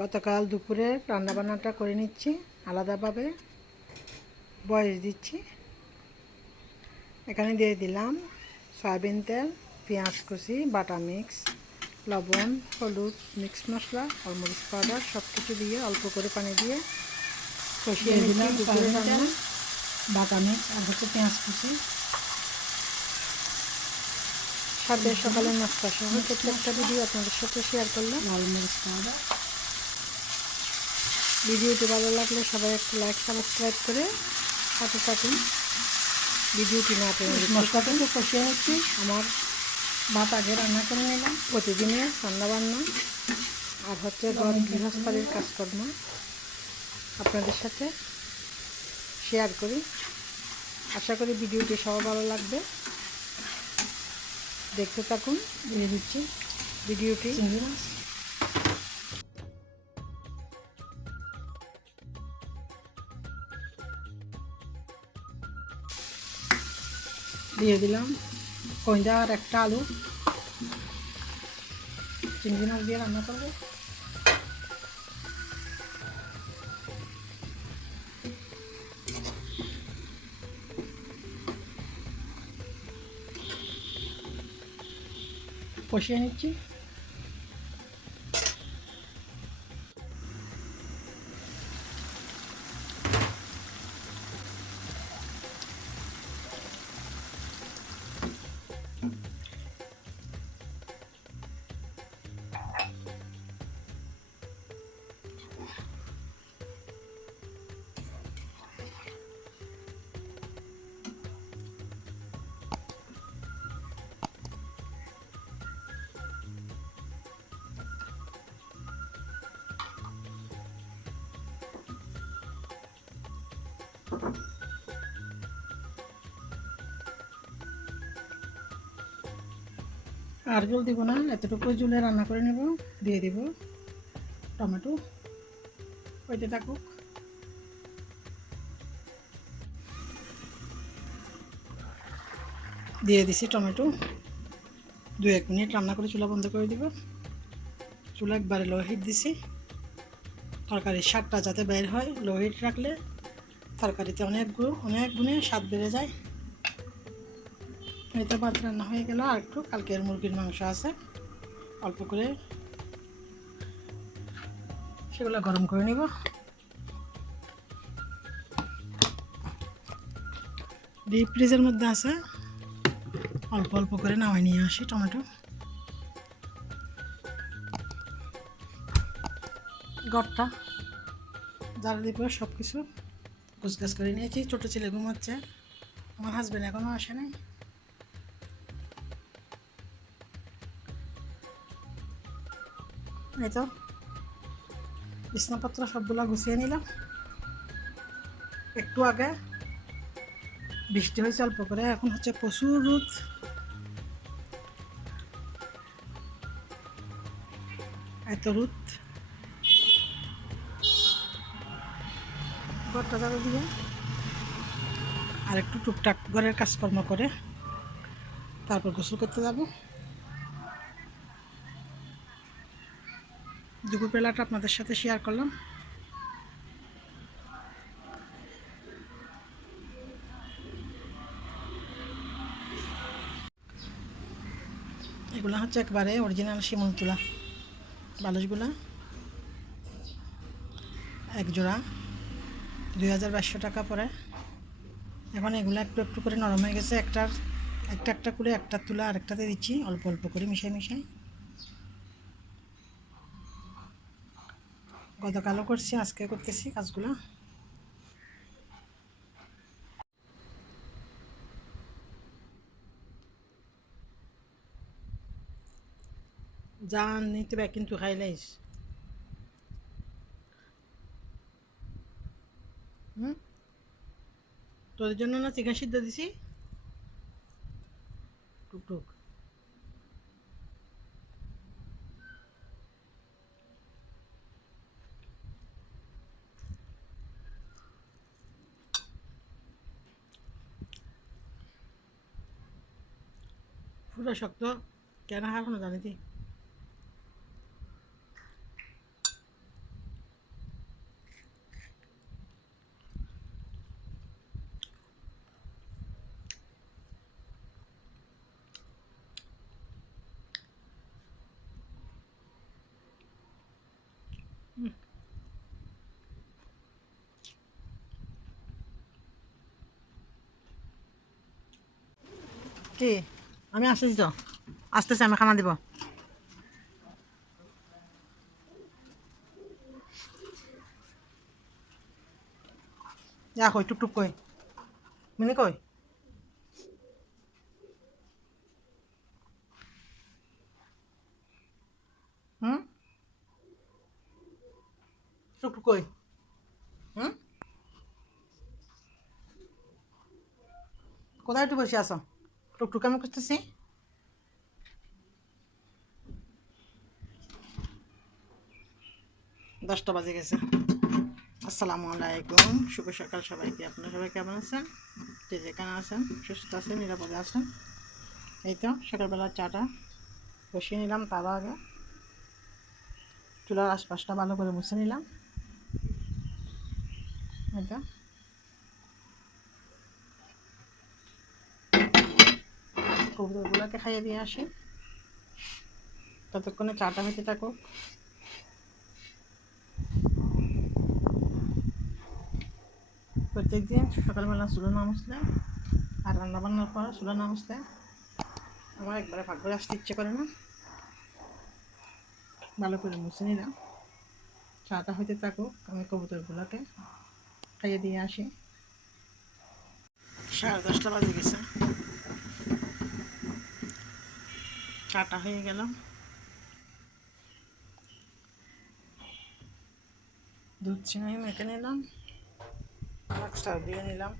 গতকাল দুপুরে রান্নাবান্নাটা করে নিচ্ছি, আলাদাভাবে বয়েস দিচ্ছি। এখানে দিয়ে দিলাম সয়াবিন তেল, পেঁয়াজ কুচি, বাটা মিক্স, লবণ, হলুদ, মিক্স মশলা, গোলমরিচ পাউডার সব কিছু দিয়ে অল্প করে পানি দিয়ে কষিয়ে নিচ্ছি। দুপুরে রান্না বাটা মিক্স আর হচ্ছে পেঁয়াজ কুচি, সাথে সকালের নাস্তা সহ প্রত্যেকটা ভিডিও আপনাদের সাথে শেয়ার করলাম। গোলমরিচ পাউডার। ভিডিওটি ভালো লাগলে সবাই একটু লাইক সাবস্ক্রাইব করে সাথে থাকুন। ভিডিওটি না টেনে মশলাটাকে কষিয়ে নিচ্ছি। আমার ভাত আগে রান্না করে নিলাম। প্রতিদিনের রান্নাবান্না আর হচ্ছে ঘর গৃহস্থালির কাজকর্ম আপনাদের সাথে শেয়ার করি। আশা করি ভিডিওটি সবার ভালো লাগবে, দেখতে থাকুন। দিয়ে দিচ্ছি ভিডিওটি চিংড়ি মাছ, দিয়ে দিলাম কইন্দা আর একটা আলু। চিংড়ি মাছ দিয়ে রান্না করবো। কষিয়ে নিচ্ছি। আর জল দিব না, এতটুকু জলে রান্না করে নেব। দিয়ে দিব টমেটো, হইতে থাকুক। দিয়ে দিছি টমেটো। 2-1 মিনিট রান্না করে চুলা বন্ধ করে দিব। চুলা একবারে লো হিট দিছি, তরকারির স্বাদটা যাতে বের হয়। লো হিট রাখলে তরকারিতে অনেক গুণে স্বাদ বেড়ে যায়। এই তো ভাত রান্না হয়ে গেল। আর একটু কালকের মুরগির মাংস আছে, অল্প করে সেগুলো গরম করে নিব। ডিপ ফ্রিজের মধ্যে আছে, অল্প অল্প করে নামাই নিয়ে আসি টমেটো। গড়টা জ্বালা দিব, সব কিছু গোছগাছ করে নিয়েছি। ছোটো ছেলে ঘুমাচ্ছে, আমার হাজব্যান্ড এখনও আসে নাই। এই তো বিছনাপত্র সবগুলো গুছিয়ে নিলাম। একটু আগে বৃষ্টি হয়েছে অল্প করে, এখন হচ্ছে প্রচুর রোদ। এত রোদ। ঘরটা ঝাড়ু দিয়ে আর একটু টুকটাক ঘরের কাজকর্ম করে তারপর গোসল করতে যাব। দুপুরবেলাটা আপনাদের সাথে শেয়ার করলাম। এগুলো হচ্ছে একবারে অরিজিনাল শিমুল তুলা বালিশগুলা, এক জোড়া 2200 টাকা পড়ে। এখন এগুলো একটু একটু করে নরম হয়ে গেছে। একটা একটা করে একটা তুলা আরেকটাতে দিচ্ছি, অল্প অল্প করে মিশাই মিশাই। গতকালও করছি, আজকে করতেছি কাজগুলো। জান নিতে বে কিন্তু খাইলাইস। তোদের জন্য না চিকেন সিদ্ধ দিছি টুকটুক। পুরো শক্ত কেন খাবো না জানিতি। মিষ্টি আমি আসতেছি তো, আসতেছি, আমি খানা দিব। যা কই টুকটুক কই, মিনি কই? হুম, টুকটুক কই? হুম, কোথায় একটু বসে আসো? টুকটুক আমি করতেছি। 10টা বাজে গেছে। আসসালামু আলাইকুম, শুভ সকাল সবাইকে। আপনারা সবাই কেমন আছেন? যে যেখানে আছেন সুস্থ আছেন, নিরাপদে আছেন। এই তো সকালবেলা চাটা বসিয়ে নিলাম, তার আগে চুলার আশপাশটা ভালো করে মুছে নিলাম। এই তো কবুতরগুলোকে খাইয়ে দিয়ে আসি, ততক্ষণে চাটা হতে থাকুক। প্রত্যেকদিন সকালবেলা চুলো না মুছলে আর রান্নাবান্নার পর চুলো না মুছলে আমার একবারে ভাগ করে আসতে ইচ্ছে করে না। ভালো করে মুছে নিলাম, চাটা হইতে থাকুক, আমি কবুতরগুলোকে খাইয়ে দিয়ে আসি। 10:30 বাজে গেছে, চাটা হয়ে গেল। দুধ চিনি মেখে নিলাম, চাল দিয়ে নিলাম।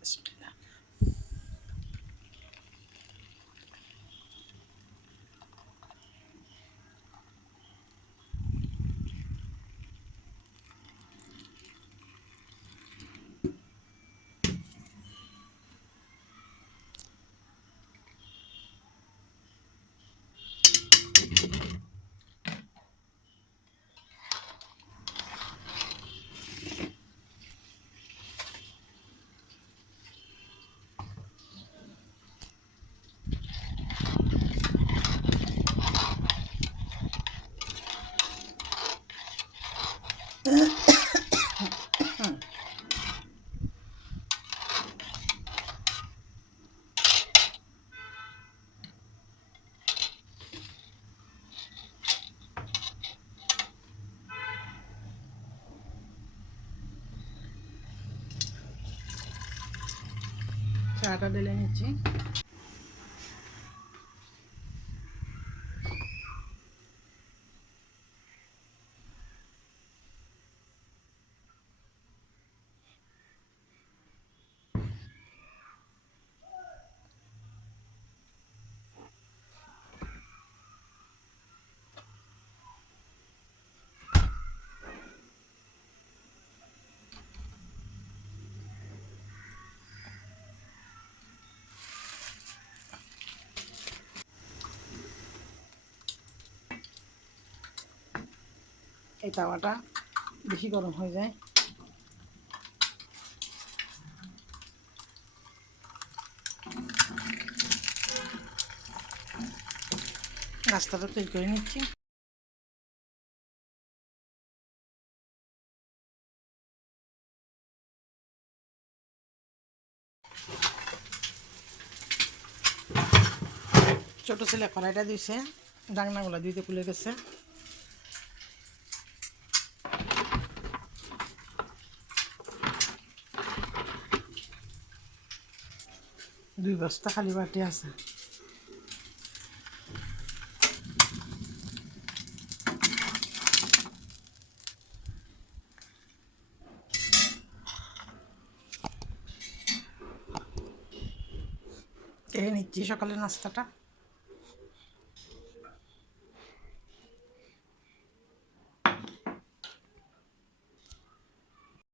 বিসমিল্লাহ। চাটা ঢেলে নিচ্ছি। এই তাওয়াটা বেশি গরম হয়ে যায়। নাস্তাটা তৈরি করে নিচ্ছি। ছোট ছেলে কড়াইটা দিয়েছে, ডাংনাগুলো দিতে খুলে গেছে। দুই বস্তা খালি বাটি আছে। খেয়ে নিচ্ছি সকালের নাস্তাটা।